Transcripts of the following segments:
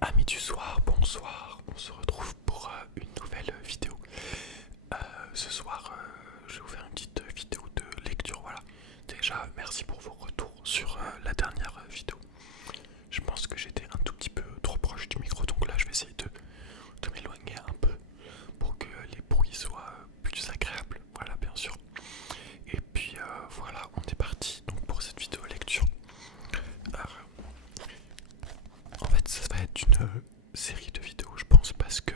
Amis du soir, bonsoir, on se retrouve pour une nouvelle vidéo. Ce soir, je vais vous faire une petite vidéo de lecture, voilà. Déjà, merci pour vos retours sur la dernière vidéo. Je pense que j'étais un tout petit peu trop proche du micro, donc là je vais essayer de m'éloigner un peu pour que les bruits soient plus agréables, voilà bien sûr. Et puis voilà, on est parti donc pour cette vidéo lecture. Alors, en fait, ça va être une série de vidéos, je pense, parce que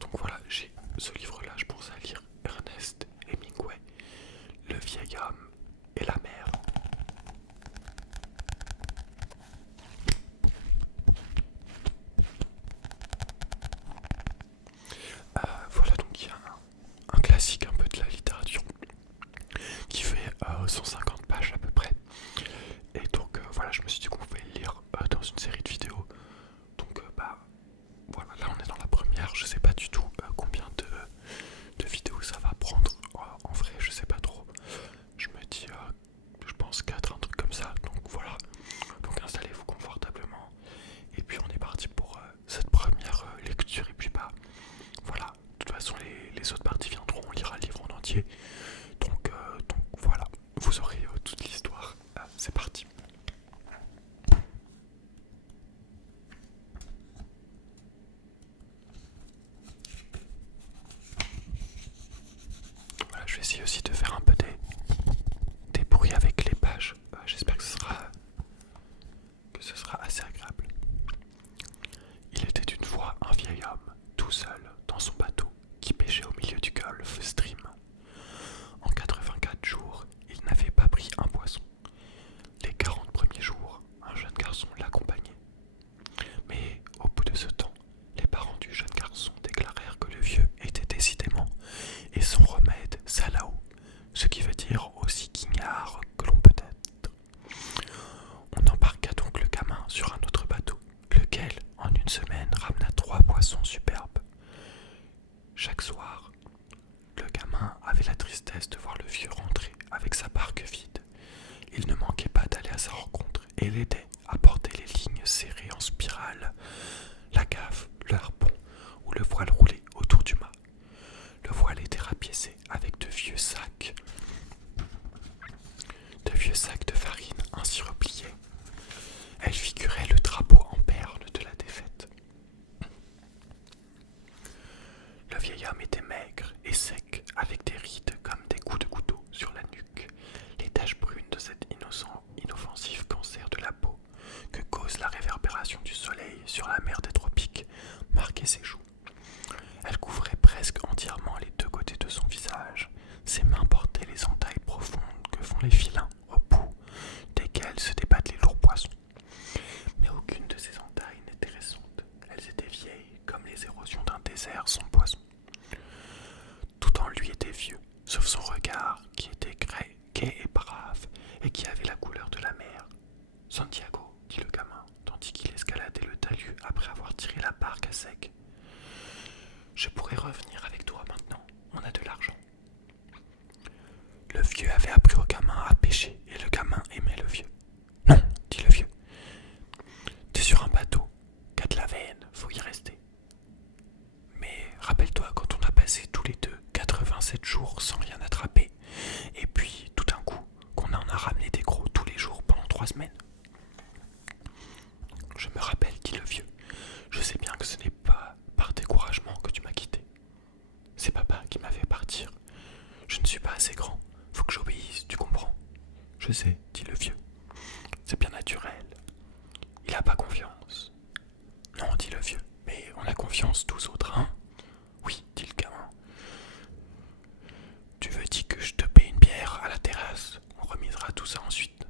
donc voilà, j'ai ce livre-là, je pense à lire Ernest Hemingway, Le vieil homme et la mer. Voilà, donc il y a un classique un peu de la littérature qui fait 150 pages à peu près. Et donc voilà, je me suis dit qu'on pouvait le lire dans une série de vidéos. Donc bah voilà, là on est dans la première, je sais pas du tout combien de vidéos ça va prendre. En vrai, je sais pas trop. Je me dis, je pense 4, un truc comme ça. Donc voilà, donc installez-vous confortablement. Et puis on est parti pour cette première lecture. Et puis bah voilà, de toute façon les autres parties viendront, on lira le livre en entier. Donc voilà, vous aurez toute l'histoire. C'est parti. Voilà, je vais essayer aussi de faire un peu des bruits avec les pages. J'espère que ce sera assez agréable. Il était une fois un vieil homme, tout seul, dans son bateau, qui pêchait au milieu du Gulf Stream. En 84 jours, il n'avait pas pris un poisson. Les 40 premiers jours, un jeune garçon l'accompagnait. Mais au bout de ce temps, les parents du jeune garçon déclarèrent que le vieux était décidément et son remède salao, ce qui veut dire aussi guignard que l'on peut être. On embarqua donc le gamin sur un autre bateau, lequel, en une semaine, ramena 3 poissons superbes. Chaque soir, le gamin avait la tristesse de voir le vieux rentrer avec sa barque vide. Il ne manquait pas d'aller à sa rencontre et l'aidait à porter les lignes serrées en spirale, la gaffe, le harpon ou le voile roulé autour du mât. Le voile était rapiécé avec de vieux sacs de farine ainsi repliés. Elle figurait le drapeau en perles de la défaite. Le vieil homme était maigre et sec, avec des rides comme des coups de couteau sur la nuque, les taches brunes de cet inoffensif cancer de la peau que cause la réverbération du soleil sur la mer des tropiques marquaient ses joues. Elle couvrait presque entièrement les 2 côtés de son visage. Ses mains portaient les entailles profondes que font les filins au bout desquels se débattent les lourds poissons. Mais aucune de ces entailles n'était récente. Elles étaient vieilles comme les érosions d'un désert sans poisson. Tout en lui était vieux, sauf son regard qui était gai et brave et qui avait la couleur de la mer. « Santiago, dit le gamin, tandis qu'il escaladait le talus après avoir tiré la barque à sec. Je pourrais revenir avec toi maintenant, on a de l'argent. » Le vieux avait appris au gamin à pêcher et le gamin aimait le vieux. « Non, dit le vieux, t'es sur un bateau, qu'a de la veine, faut y rester. Mais rappelle-toi quand on a passé tous les deux 87 jours sans rien attraper, et puis tout d'un coup qu'on en a ramené des gros tous les jours pendant 3 semaines. » Je me rappelle, dit le vieux, je sais bien que ce n'est pas par découragement que tu m'as quitté. C'est papa qui m'a fait partir. Je ne suis pas assez grand, faut que j'obéisse, tu comprends? Je sais, dit le vieux. C'est bien naturel. Il a pas confiance. Non, dit le vieux, mais on a confiance tous autres, hein? Oui, dit le gamin. Tu veux dire que je te paie une bière à la terrasse? On remisera tout ça ensuite.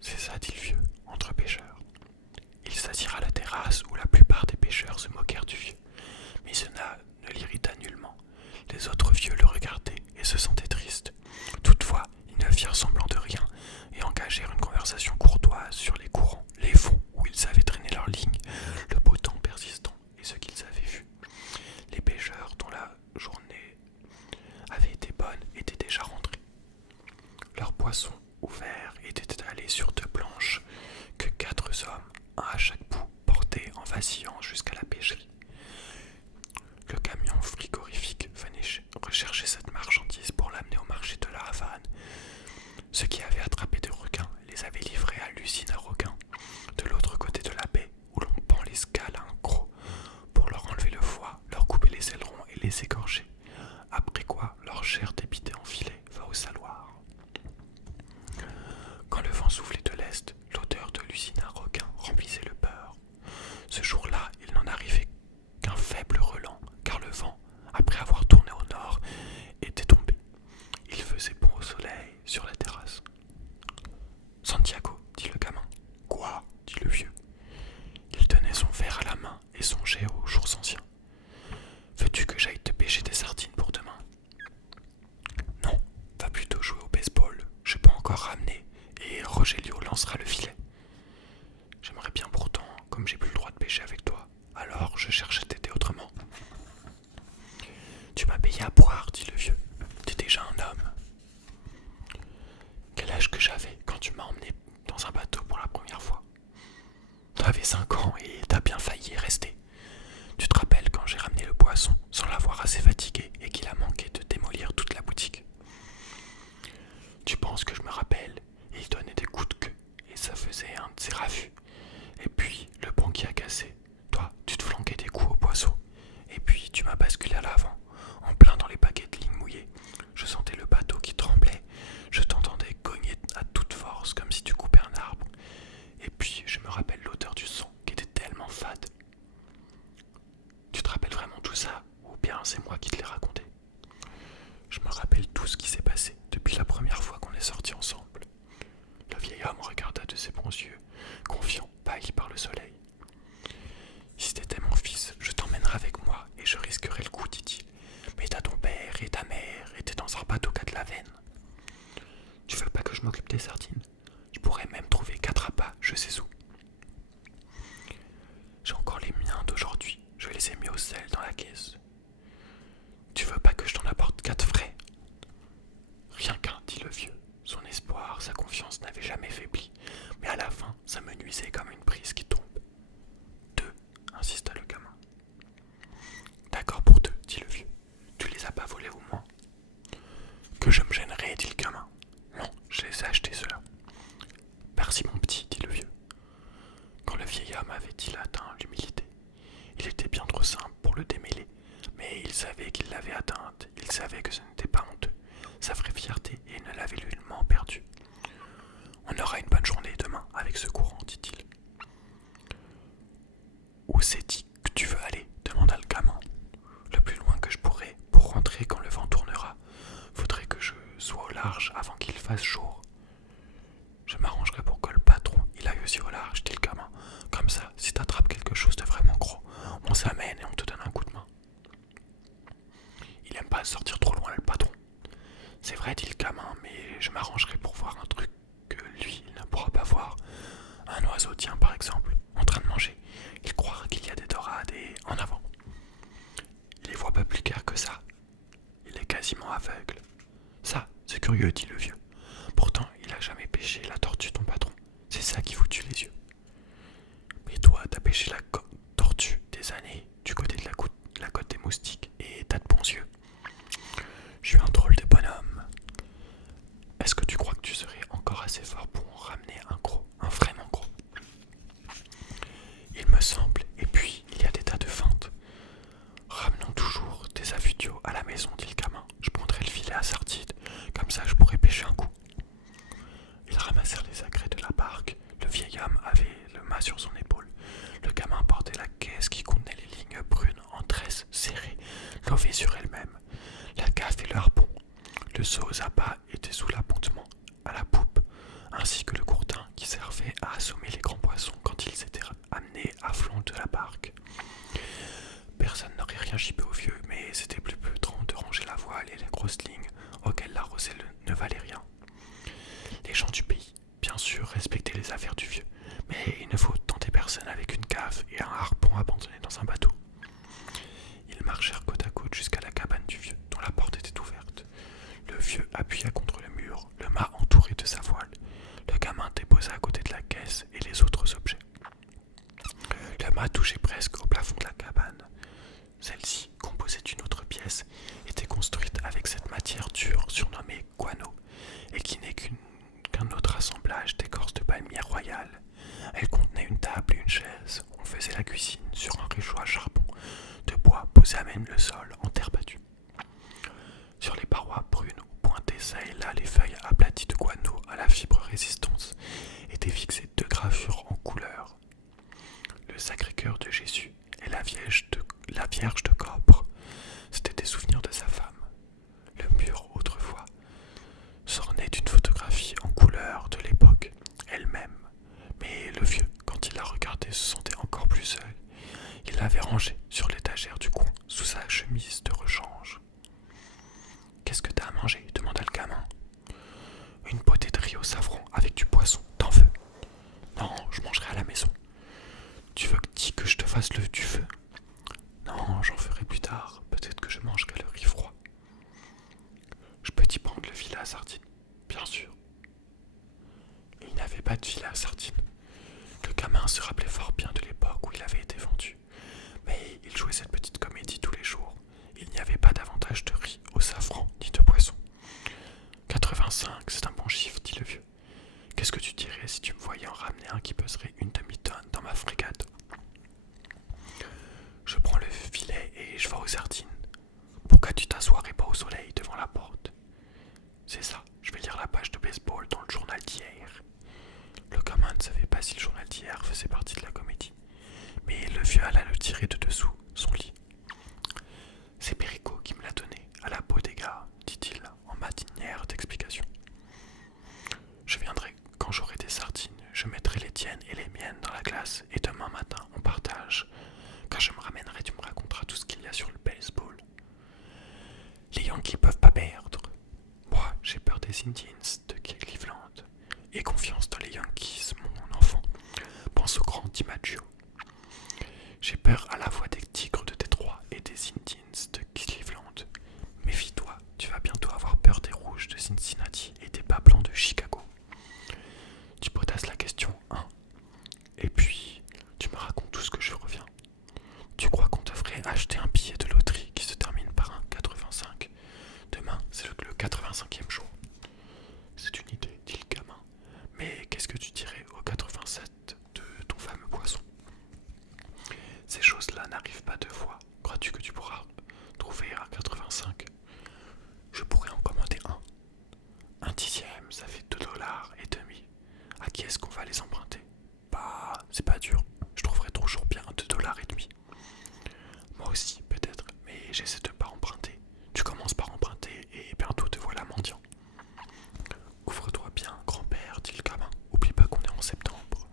C'est ça, dit le vieux, entre pêcheurs. Il s'assira à la terrasse où la plupart des pêcheurs se moquèrent du vieux, mais cela ne l'irrita nullement. Les autres vieux le regardaient et se sentaient tristes. Toutefois, ils ne firent semblant de rien et engagèrent une conversation courtoise sur les courants, les fonds où ils savaient traîner leurs lignes, le beau temps persistant et ce qu'ils avaient vu. Les pêcheurs dont la journée avait été bonne étaient déjà rentrés. Leurs poissons ouverts étaient étalés sur 2 planches que 4 hommes, un à chaque bout, vacillant jusqu'à la pêcherie. Le camion frigorifique venait rechercher cette marchandise pour l'amener au marché de la Havane. Ceux qui avaient attrapé des requins les avaient livrés à l'usine à requins, de l'autre côté de la baie, où l'on pend les scales à un croc pour leur enlever le foie, leur couper les ailerons et les égorger. Après quoi, leur chair débitée en filet va au saloir. Quand le vent soufflait de l'est, l'odeur de l'usine à requins remplissait le beurre. Ce jour-là, il n'en arrivait qu'un faible relent, car le vent, après avoir tourné au nord, était tombé. Il faisait bon au soleil sur la terrasse. « Santiago, dit le gamin. »« Quoi ?» dit le vieux. Il tenait son verre à la main et songeait aux jours anciens. « Veux-tu que j'aille te pêcher des sardines pour demain ?»« Non, va plutôt jouer au baseball. Je peux encore ramener et Rogelio lancera le filet. J'aimerais bien pourtant, comme j'ai plus le droit de pêcher avec toi, alors je cherche à t'aider autrement. »« Tu m'as payé à boire, dit le vieux. T'es déjà un homme. » Quel âge que j'avais quand tu m'as emmené dans un bateau pour la première fois? T'avais 5 ans et t'as bien failli y rester. Tu te rappelles quand j'ai ramené le poisson sans l'avoir assez fatigué et qu'il a manqué de démolir toute la boutique? Tu penses que je me rappelle? Et il donnait des coups de queue et ça faisait un de ses raffus. Et puis le banquier a cassé. Toi, tu te flanquais des coups au poisson. Et puis tu m'as basculé à l'avant, en plein dans les paquets de lignes mouillées. Je sentais le bateau qui tremblait. Je t'entendais cogner à toute force comme si tu coupais un arbre. Et puis je me rappelle l'odeur du sang qui était tellement fade. Tu te rappelles vraiment tout ça? Ou bien c'est moi qui te l'ai raconté? Je me rappelle tout ce qui s'est passé depuis la première fois qu'on est sortis ensemble. Le vieil homme regarda de ses bons yeux, confiant, pâli par le soleil. Si t'étais mon fils, je t'emmènerais avec moi et je risquerais le coup, dit-il. Mais t'as ton père et ta mère et t'es dans un bateau qu'à de la veine. Tu veux pas que je m'occupe des sardines? Je pourrais même trouver 4 appâts, je sais où. J'ai encore les miens d'aujourd'hui, je les ai mis au sel dans la caisse. Tu veux pas que je t'en apporte 4 frais? Rien qu'un, dit le vieux. Son espoir, sa confiance n'avaient jamais faibli, mais à la fin, ça me nuisait comme une prise qui tombe. 2, insista le gamin. D'accord pour 2, dit le vieux. Tu les as pas volés au moins? Que je me gênerais, dit le gamin. Non, je les ai achetés ceux-là. Merci mon petit, dit le vieux. Quand le vieil homme avait-il atteint l'humilité? Il était bien trop simple pour le démêler, mais il savait qu'il l'avait atteinte, il savait que ce n'était pas honteux, sa vraie fierté, et il ne l'avait nullement perdu. On aura une bonne journée demain avec ce courant, dit-il. Où c'est-il que tu veux aller? Demanda le gamin. Le plus loin que je pourrai, pour rentrer quand le vent tournera. Faudrait que je sois au large avant qu'il fasse jour. Je m'arrangerai pour que le patron il aille aussi au large, dit le gamin. Comme ça, si t'attrapes quelque chose de vraiment gros, on s'amène et on te donne un coup de main. Il aime pas sortir trop loin, le patron. C'est vrai, dit le gamin, mais je m'arrangerai pour voir un truc que lui, il ne pourra pas voir. Un oiseau, tiens, par exemple, en train de manger. Il croira qu'il y a des dorades et en avant. Il les voit pas plus clair que ça. Il est quasiment aveugle. Ça, c'est curieux, dit le vieux. Pourtant, il a jamais pêché la tortue, ton patron. C'est ça qui vous tue les yeux. Mais toi, t'as pêché la tortue des années du côté de la côte des moustiques et t'as de bons yeux. Je suis un drôle de bonhomme. Est-ce que tu crois que tu serais encore assez fort pour en ramener un gros, un vraiment gros? Il me semble, et puis il y a des tas de feintes. Ramenons toujours des affûtiaux à la maison, dit le gamin. Je prendrai le filet à sardines, comme ça je pourrai pêcher un coup. Ils ramassèrent les agrès de la barque. Le vieil homme avait le mât sur son épaule. Le gamin portait la caisse qui contenait les lignes brunes en tresse serrées, levées sur elles-mêmes. La gaffe et le harpon. Le seau aux appâts était sous l'appontement, à la poupe, ainsi que le courtin qui servait à assommer les grands poissons quand ils étaient amenés à flanc de la barque. Personne n'aurait rien chipé au vieux, mais c'était plus prudent de ranger la voile et les grosses lignes auxquelles la rosée ne valait rien. Les gens du pays, bien sûr, respectaient les affaires du vieux, mais il ne faut tenter personne avec une cave et un harpon abandonné dans un bateau. Ils marchèrent côte à côte jusqu'à la cabane du vieux, dont la porte était ouverte. Le vieux appuya contre le mur, le mât entouré de sa voile. Le gamin déposa à côté de la caisse et les autres objets. Le mât touchait presque au plafond de la cabane. Celle-ci, composée d'une autre pièce, était construite avec cette matière dure surnommée guano, et qui n'est qu'un autre assemblage d'écorce de palmier royale. Elle contenait une table et une chaise. On faisait la cuisine sur un réchaud à charbon de bois posé à même le sol en terre battue. Sur les parois brunes où pointaient ça et là les feuilles aplaties de guano à la fibre résistance étaient fixées deux gravures en couleur. Le Sacré-Cœur de Jésus et la Vierge de Corps. C'étaient des souvenirs de sa femme. Le mur, autrefois, s'ornait d'une photographie en couleur de l'époque elle-même. Mais le vieux, quand il la regardait, se sentait encore plus seul. Il l'avait rangée sur l'étagère du coin, sous sa chemise de rechange. « Qu'est-ce que t'as à manger ?» demanda le gamin. « Une potée de riz au savron avec du poisson. T'en veux ?»« Non, je mangerai à la maison. »« Tu veux que je te fasse du feu ?»« Non, j'en ferai plus tard. Peut-être que je mangerai le riz froid. »« Je peux t'y prendre le filet à sardines ?»« Bien sûr. » Il n'y avait pas de filet à sardines. Le gamin se rappelait fort bien de l'époque où il avait été vendu. Mais il jouait cette petite comédie tous les jours. Il n'y avait pas davantage de riz au safran ni de poisson. 85, c'est un bon chiffre, dit le vieux. Qu'est-ce que tu dirais si tu me voyais en ramener un qui peserait une demi-tonne dans ma frégate ? Je prends le filet et je vais aux sardines. Pourquoi tu t'assoirais pas au soleil devant la porte ? C'est ça, je vais lire la page de baseball dans le journal d'hier. Le gamin ne savait pas si le journal d'hier faisait partie de la comédie. Mais le vieux alla le tirer de dessous son lit. C'est Péricot qui me l'a donné, à la bodega, dit-il en matinière d'explication. Je viendrai quand j'aurai des sardines, je mettrai les tiennes et les miennes dans la glace, et demain matin on partage. Quand je me ramènerai, tu me raconteras tout ce qu'il y a sur le baseball. Les Yankees peuvent pas perdre. Moi, j'ai peur des Indians de Cleveland. Aie confiance dans les Yankees, mon enfant. Pense au grand DiMaggio. J'ai peur à la fois des Tigres de Détroit et des Indians de Cleveland. Méfie-toi, tu vas bientôt avoir peur des Rouges de Cincinnati et des Bas Blancs de Chicago. Tu potasses la question 1. Et puis, tu me racontes tout ce que je reviens. Tu crois qu'on devrait acheter un billet de loterie qui se termine par un 85 ? Demain, c'est le 85e jour. C'est une idée, dit le gamin. Mais qu'est-ce que tu dirais au 87 de ton fameux poisson ? Ces choses-là n'arrivent pas deux fois. Crois-tu que tu pourras trouver un 85 ? Je pourrais en commander un. Un dixième, ça fait $2,50. À qui est-ce qu'on va les emprunter ? Bah, c'est pas dur. Je trouverai toujours bien $2,50. Moi aussi, peut-être, mais j'essaie de pas emprunter. Tu commences par emprunter et bientôt te voilà mendiant. Couvre-toi bien, grand-père, dit le gamin. Oublie pas qu'on est en septembre.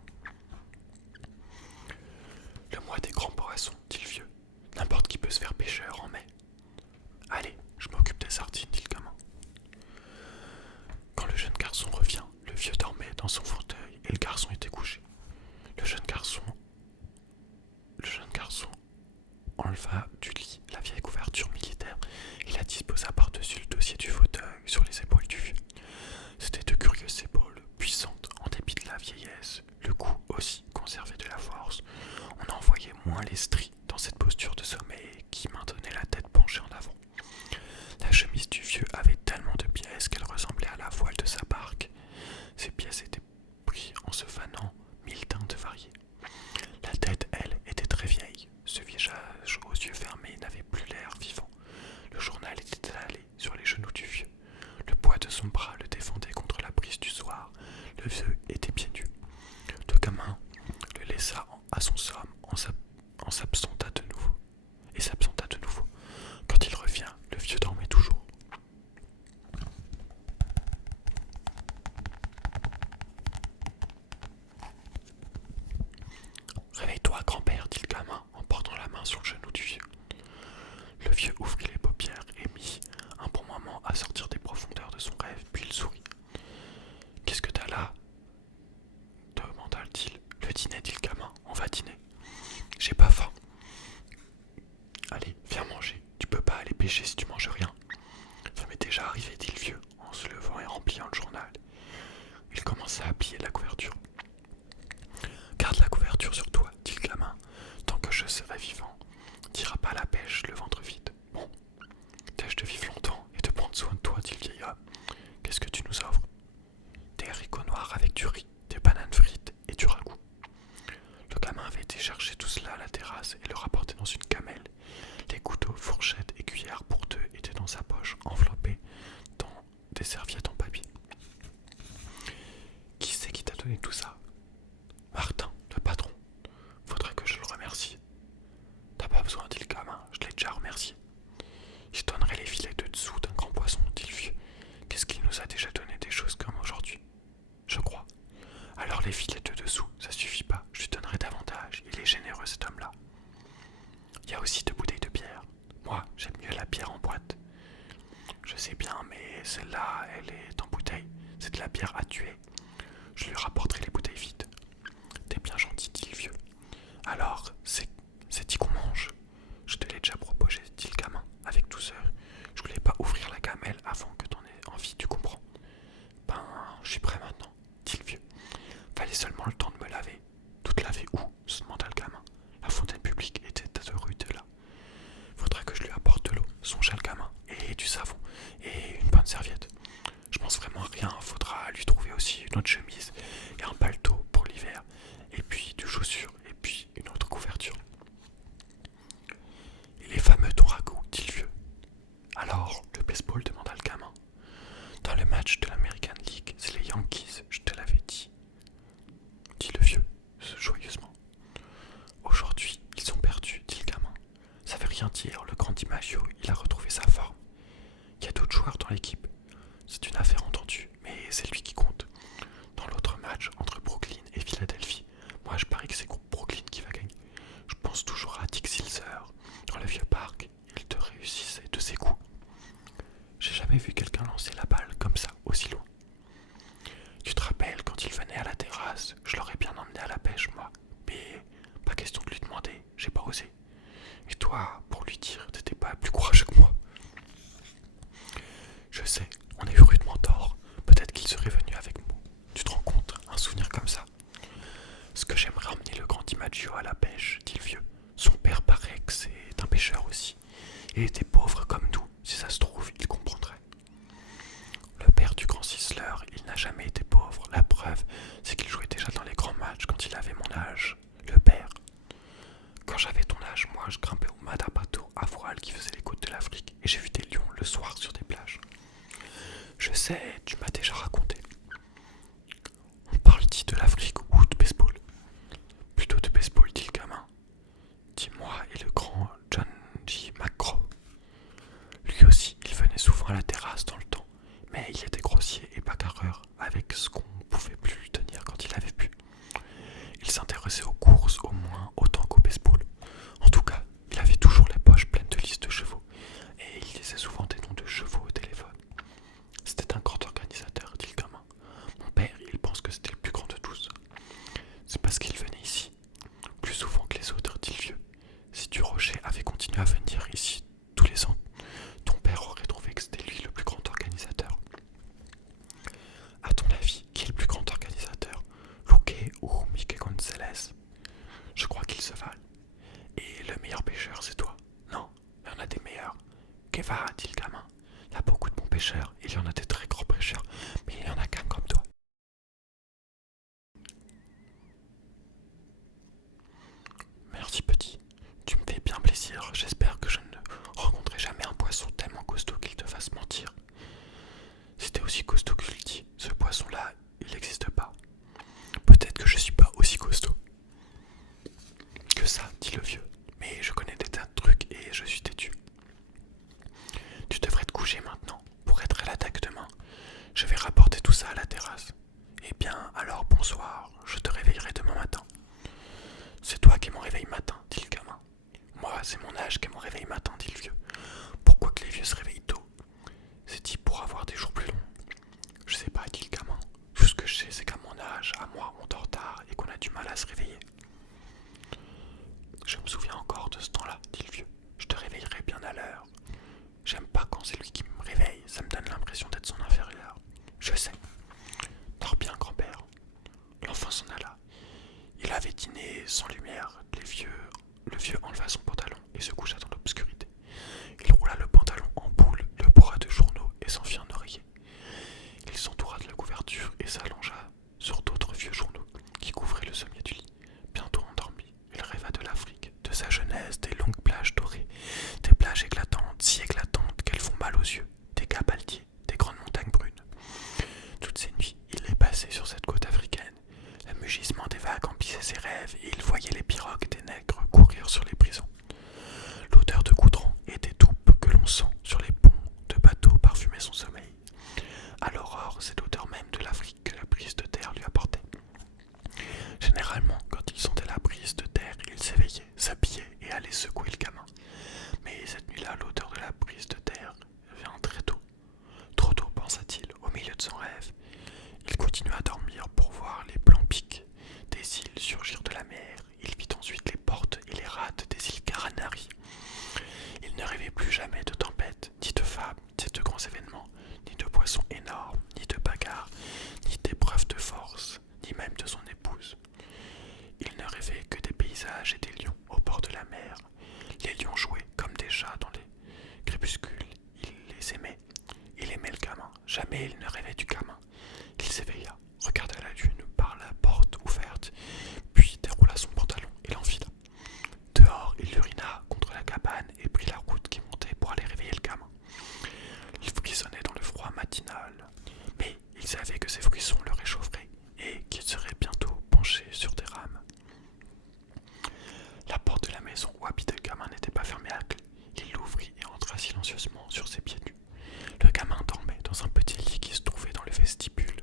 Le mois des grands poissons, dit le vieux. N'importe qui peut se faire pêcheur en mai. Allez, je m'occupe des sardines, dit le gamin. Quand le jeune garçon revient, le vieux dormait dans son fauteuil et le garçon était couché. Le jeune garçon enleva du lit la vieille couverture militaire et la disposa par-dessus le dossier du fauteuil sur les épaules du vieux. C'était de curieuses épaules, puissantes en dépit de la vieillesse. Le cou aussi conservait de la force. On en voyait moins les stries dans cette posture de sommeil qui maintenait la tête penchée en avant. La chemise du vieux avait tellement de pièces qu'elle ressemblait à la voile de sa barque. Ces pièces étaient prises en se fanant 1000 teintes variées. La tête, elle, était très vieille. Ce visage aux yeux fermés n'avait plus l'air vivant. Le journal était étalé sur les genoux du vieux. Le poids de son bras le défendait contre la brise du soir. Le vieux était pieds nus. Le gamin le laissa à son somme en s'absenta de nouveau. Quand il revient, le vieux dormait toujours. Réveille-toi, grand-père, dit le gamin en portant la main sur le genou du vieux. Le vieux ouvrit les paupières et mit un bon moment à sortir des profondeurs de son rêve, puis il sourit. Qu'est-ce que t'as là ? demanda-t-il. Le dîner, dit le gamin. On va dîner. J'ai pas faim. Allez, viens manger. Tu peux pas aller pêcher si tu manges rien. Ça m'est déjà arrivé, dit le vieux, en se levant et rempliant le journal. Il commença à plier la couverture. Garde la couverture sur toi, dit le gamin. je serai vivant. T'iras pas à la pêche le ventre vide. Bon, tâche de vivre longtemps et de prendre soin de toi, dit le vieil homme. Qu'est-ce que tu nous offres? Des haricots noirs avec du riz, des bananes frites et du ragoût. Le gamin avait été chercher tout cela à la terrasse et le rapportait dans une gamelle. Les couteaux, fourchettes et cuillères pour deux étaient dans sa poche, enveloppés dans des serviettes en papier. Qui c'est qui t'a donné tout ça? Martin, le patron. Faudrait que je le remercie. T'as pas besoin, dit le gamin, je l'ai déjà remercié. Je donnerai les filets de dessous d'un grand poisson, dit le vieux. Qu'est-ce qu'il nous a déjà donné des choses comme aujourd'hui? Je crois. Alors les filets de dessous, ça suffit pas, je lui donnerai davantage, il est généreux cet homme-là. Il y a aussi 2 bouteilles de bière. Moi, j'aime mieux la bière en boîte. Je sais bien, mais celle-là, elle est en bouteille. C'est de la bière à tuer. Je lui rapporterai les bouteilles vides. T'es bien gentil, dit le vieux. Alors, c'est dit qu'on mange. Je te l'ai déjà proposé, dit le gamin, avec douceur. Je voulais pas ouvrir la gamelle avant que t'en aies envie, tu comprends? Ben, je suis prêt maintenant, dit le vieux. Fallait seulement le temps de me laver. Tout te laver où? Se demanda le gamin. La fontaine publique était à 2 rues de là. Faudrait que je lui apporte de l'eau, songea le gamin, et du savon, et une bonne serviette. Je pense vraiment à rien, faudra lui trouver aussi une autre chemise et un paletot pour l'hiver, et puis des chaussures, et puis une autre couverture. Et les fameux ton ragoût, dit le vieux. Alors, le baseball, demanda le gamin. Dans le match de l'American League, c'est les Yankees, je te l'avais dit le vieux, joyeusement. Aujourd'hui, ils ont perdu, dit le gamin. Ça veut rien dire, le grand DiMaggio, il a retrouvé sa forme. Il y a d'autres joueurs dans l'équipe. C'est une affaire entendue, mais c'est lui qui compte. Dans l'autre match entre Brooklyn et Philadelphie, moi je parie que c'est Brooklyn qui va gagner. Je pense toujours à Dick Silzer. Dans le vieux parc, il te réussissait de ses coups. J'ai jamais vu quelqu'un lancer la balle comme ça, aussi loin. Tu te rappelles quand il venait à la terrasse, je l'aurais bien emmené à la pêche, moi. Mais pas question de lui demander, j'ai pas osé. Et toi, pour lui dire, t'étais pas plus courageux que moi. Je sais, on a eu rudement tort. Peut-être qu'il serait venu avec nous. Tu te rends compte, un souvenir comme ça. Ce que j'aimerais emmener le grand DiMaggio à la pêche, dit le vieux. Son père paraît que c'est un pêcheur aussi. Il était pauvre comme nous, si ça se trouve, il comprendrait. Le père du grand Sisler, il n'a jamais été pauvre. La preuve, c'est qu'il jouait déjà dans les grands matchs quand il avait mon âge. Le père. Quand j'avais ton âge, moi, je grimpais au mât d'un bateau à voile qui faisait les côtes de l'Afrique et j'ai vu des lions le soir sur des plages. Je sais, tu m'as déjà raconté. On parle-t-il de l'Afrique ou de baseball? Plutôt de baseball, dit le gamin. Dis-moi, et le grand John G. McGraw. Lui aussi, il venait souvent à la terrasse dans le temps, mais il était grossier et bagarreur avec ce qu'on pouvait plus lui tenir quand il avait pu. Il s'intéressait aux courses au moins autant qu'au baseball. En tout cas, il avait toujours les poches pleines de listes de chevaux, et il disait souvent des noms de chevaux au téléphone. C'était un grand organisateur, dit le gamin. Mon père, il pense que c'était le plus grand de tous. C'est parce qu'il venait ici, plus souvent que les autres, dit le vieux. Si Durocher avait continué à venir ici tous les ans, ton père aurait trouvé que c'était lui le plus grand organisateur. À ton avis, qui est le plus grand organisateur, Luque ou Mickey Gonzalez? Je crois qu'ils se valent. Et le meilleur pêcheur, c'est toi? Non, il y en a des meilleurs. Que va, dit le gamin. Il y a beaucoup de bons pêcheurs, il y en a des très grands pêcheurs, mais il y en a qu'un comme toi. Merci petit, tu me fais bien plaisir, j'espère que je ne rencontrerai jamais un poisson tellement costaud qu'il te fasse mentir. C'était aussi costaud que je le dis, ce poisson-là, il n'existe pas. Peut-être que je suis pas aussi costaud que ça, dit le vieux, mais je connais des tas de trucs et je suis têtu. Tu devrais te coucher maintenant, pour être à l'attaque demain. Je vais rapporter tout ça à la terrasse. Eh bien, alors bonsoir, je te réveillerai demain matin. C'est toi qui es mon réveil matin, dit le gamin. Moi, c'est mon âge qui est mon réveil matin, dit le vieux. Pourquoi que les vieux se réveillent tôt? C'est dit pour avoir des jours plus longs. Je sais pas, dit le gamin. Tout ce que je sais, c'est qu'à mon âge, à moi, on dort tard et qu'on a du mal à se réveiller. Je me souviens encore de ce temps-là, dit le vieux. Je te réveillerai bien à l'heure. J'aime pas quand c'est lui qui me réveille, ça me donne l'impression d'être son inférieur. Je sais. Dors bien, grand-père. L'enfant s'en alla. Il avait dîné sans lumière, les vieux le vieux enleva son pantalon et se coucha dans l'obscurité. Il roula le pantalon en boule, le bourra de journaux et s'en fit un oreiller. Il s'entoura de la couverture et s'allongea sur d'autres vieux journaux qui couvraient le sommier du lit. Bientôt endormi, il rêva de l'Afrique, de sa jeunesse, des longues plages dorées, des plages éclatantes, si éclatantes qu'elles font mal aux yeux, des caps altiers, des grandes montagnes brunes. Toutes ces nuits, il les passait sur cette côte africaine. Le mugissement des vagues emplissait ses rêves et il voyait les pirogues des nègres courir sur les prisons. L'odeur de goudron et des toupes que l'on sent sur les ponts de bateaux parfumait son sommeil. À l'aurore, c'est l'odeur même de l'Afrique que la brise de terre lui apportait. Généralement, quand il sentait la brise de terre, il s'éveillait, s'habillait et allait secouer le gamin. Mais cette nuit-là, l'odeur de la brise de terre vient très tôt. Trop tôt, pensa-t-il, au milieu de son rêve. Il continua à dormir pour voir les blancs pics des îles surgir de la mer. Il vit ensuite les portes et les rades des îles Canaries. Il ne rêvait plus jamais de tempêtes, ni de femmes, ni de grands événements, ni de poissons énormes, ni de bagarres, ni d'épreuves de force, ni même de son épouse. Il ne rêvait que des paysages et des lions au bord de la mer. Les lions jouaient comme des chats dans les crépuscules. Il les aimait. Il aimait le gamin. Jamais il ne rêvait du gamin. Il s'éveilla, regarda la lune par la porte ouverte, puis déroula son pantalon et l'enfila. Dehors, il urina contre la cabane et prit la route qui montait pour aller réveiller le gamin. Il frissonnait dans le froid matinal, mais il savait que ses frissons le réchaufferaient et qu'il serait bientôt penché sur des rames. La porte de la maison où habitait le gamin n'était pas fermée à clé. Il l'ouvrit et entra silencieusement sur ses pieds nus. Le gamin dormait dans un petit lit qui se trouvait dans le vestibule.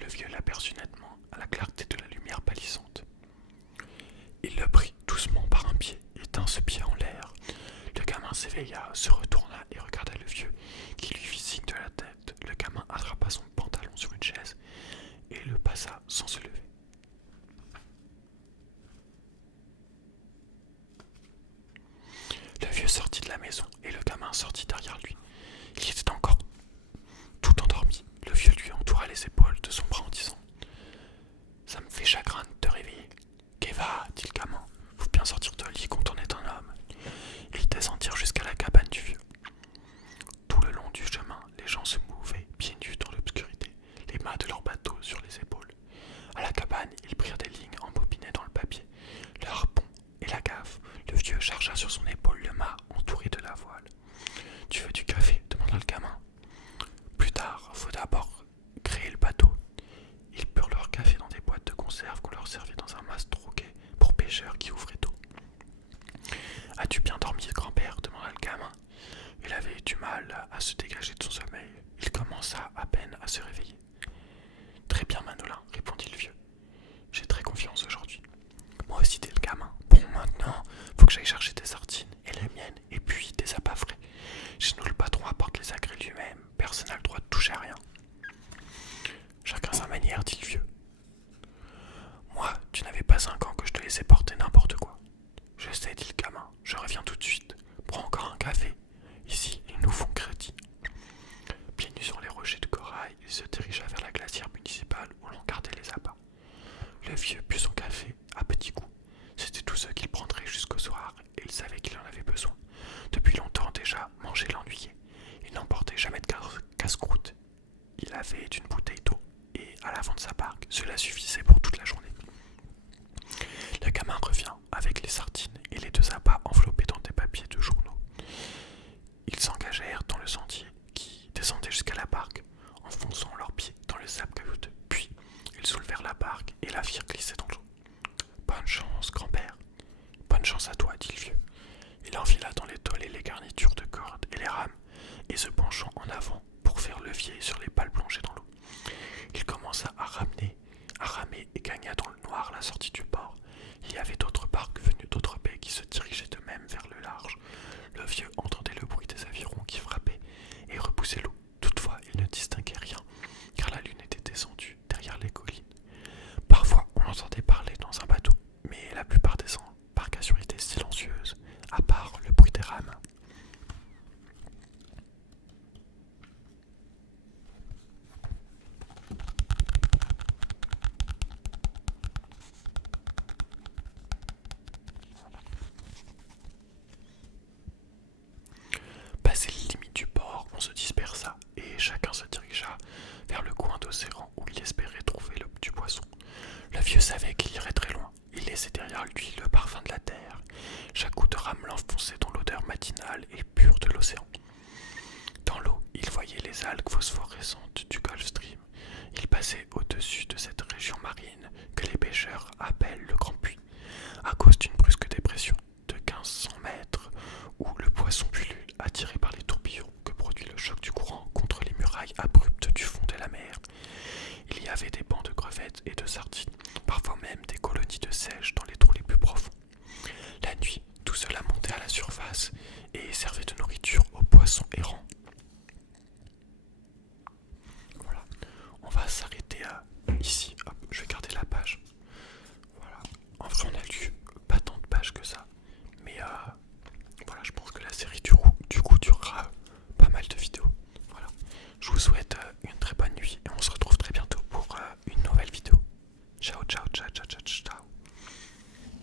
Le vieux l'aperçut nettement à la clarté de la lumière pâlissante. Il le prit doucement par un pied et tint ce pied en l'air. Le gamin s'éveilla, se retourna et regarda le vieux qui lui fit signe de la tête. Le gamin attrapa son pantalon sur une chaise et le passa sans se lever. Le vieux sortit de la maison et le gamin sortit derrière lui. Il était encore tout endormi. Le vieux lui entoura les épaules de son bras en disant « Ça me fait chagrin de te réveiller. »« Qu'est-va » dit le gamin. « Faut bien sortir de lit quand on est un homme. » Ils descendirent jusqu'à la cabane du vieux. Tout le long du chemin, les gens se mouvaient, pieds nus dans l'obscurité, les mâts de leur bateau sur les épaules. À la cabane, ils prirent des lignes embobinées dans le papier, le harpon et la gaffe. Le vieux chargea sur son épaule le mât entouré de la voile. « Tu veux du café » demanda le gamin. « Plus tard, faut d'abord créer le bateau. » Ils purent leur café dans des boîtes de conserve qu'on leur servait dans un mas troquet pour pêcheurs qui ouvraient tôt. « As-tu bien dormi, grand-père » demanda le gamin. Il avait du mal à se dégager de son sommeil. Il commença à peine à se réveiller. « Très bien, Manolin, répondit le vieux. J'ai très confiance aujourd'hui. Moi aussi, dit le gamin. Bon, maintenant, faut que j'aille chercher des sardines et les miennes, et puis des appâts frais. Chez nous, le patron apporte les agrès lui-même. Personne n'a le droit de toucher à rien. Chacun sa manière, dit le vieux. Moi, tu n'avais pas 5 ans que je te laissais porter n'importe quoi. Je sais, dit le gamin. Je reviens tout de suite. Prends encore un café. Ici, ils nous font crédit. Pieds nus sur les rochers de corail, il se dirigea vers la glacière municipale où l'on gardait les appâts. Le vieux but son café à petits coups. C'était tout ce qu'il prendrait jusqu'au soir, et il savait qu'il en avait besoin. Depuis longtemps déjà, manger l'ennuyait. Il n'emportait jamais de casse-croûte. Il avait une bouteille d'eau, et à l'avant de sa barque, cela suffisait pour toute la journée. Le gamin revint avec les sardines et les 2 appâts enveloppés dans des papiers de journaux. Ils s'engagèrent dans le sentier qui descendait jusqu'à la barque, enfonçant leurs pieds dans le sable caillouteux. Puis, ils soulevèrent la barque et la firent glisser dans l'eau. « Bonne chance, grand-père. »« Bonne chance à toi, » dit le vieux. Il enfila dans les tôles et les garnitures de cordes et les rames, et se penchant en avant pour faire levier sur les pales plongées dans l'eau. Il commença à ramer et gagna dans le noir la sortie du port. Il y avait d'autres barques venues d'autres baies qui se dirigeaient d'eux-mêmes vers le large. Le vieux entendait le bruit des avirons qui frappaient et repoussaient l'eau. Toutefois, il ne distinguait rien, car la lune était descendue derrière les collines. Parfois, on entendait parler dans un bateau, mais la plupart des embarcations étaient silencieuses, à part le bruit des rames. lui le parfum de la terre. Chaque coup de rame l'enfonçait dans l'odeur matinale et pure de l'océan. Dans l'eau, il voyait les algues phosphorescentes du Gulf Stream. Il passait au-dessus de cette région marine que les pêcheurs appellent le Grand Puits, à cause d'une brusque dépression de 1500 mètres où le poisson pullule, attiré par les tourbillons que produit le choc du courant contre les murailles abruptes du fond de la mer. Il y avait des bancs de crevettes et de sardines, parfois même des colonies de seiches dans les trous les plus profonds. La nuit, tout cela montait à la surface et servait de nourriture aux poissons errants. Voilà, on va s'arrêter ici. Hop, je vais garder la page. Voilà, en vrai on a lu pas tant de pages que ça, mais voilà, je pense que la série du coup durera pas mal de vidéos. Voilà, je vous souhaite